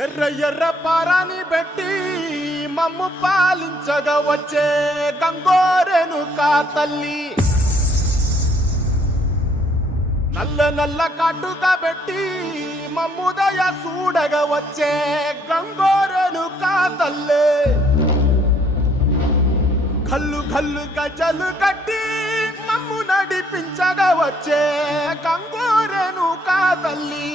ఎర్ర ఎర్ర పారాని పెట్టి మమ్ము పాలించగా వచ్చే గంగోరెను కా తల్లి, నల్ల నల్ల కాటుగా పెట్టి మమ్ముదయ చూడగా వచ్చే గంగోరెను కా తల్లి, కల్లు కల్లు గజలు కట్టి మమ్ము నడిపించగా వచ్చే గంగోరెను కా తల్లి.